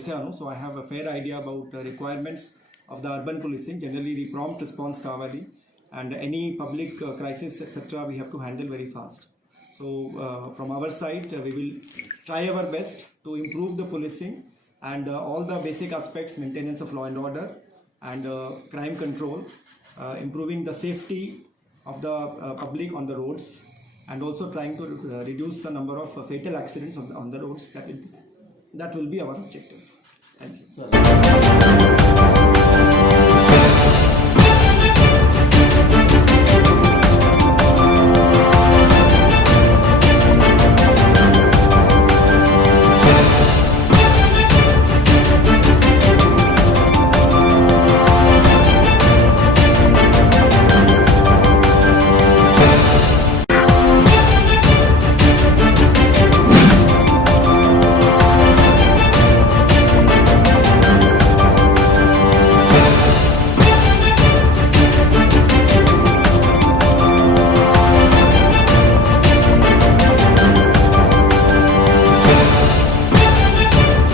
చేశాను. So I have a fair idea about requirements of the urban policing. Generally the prompt response కావాలి, and any public crisis etc. we have to handle very fast. So from our side we will try our best to improve the policing and all the basic aspects, maintenance of law and order and crime control, improving the safety of the public on the roads, and also trying to reduce the number of fatal accidents on the roads. That will be our objective. Thank you.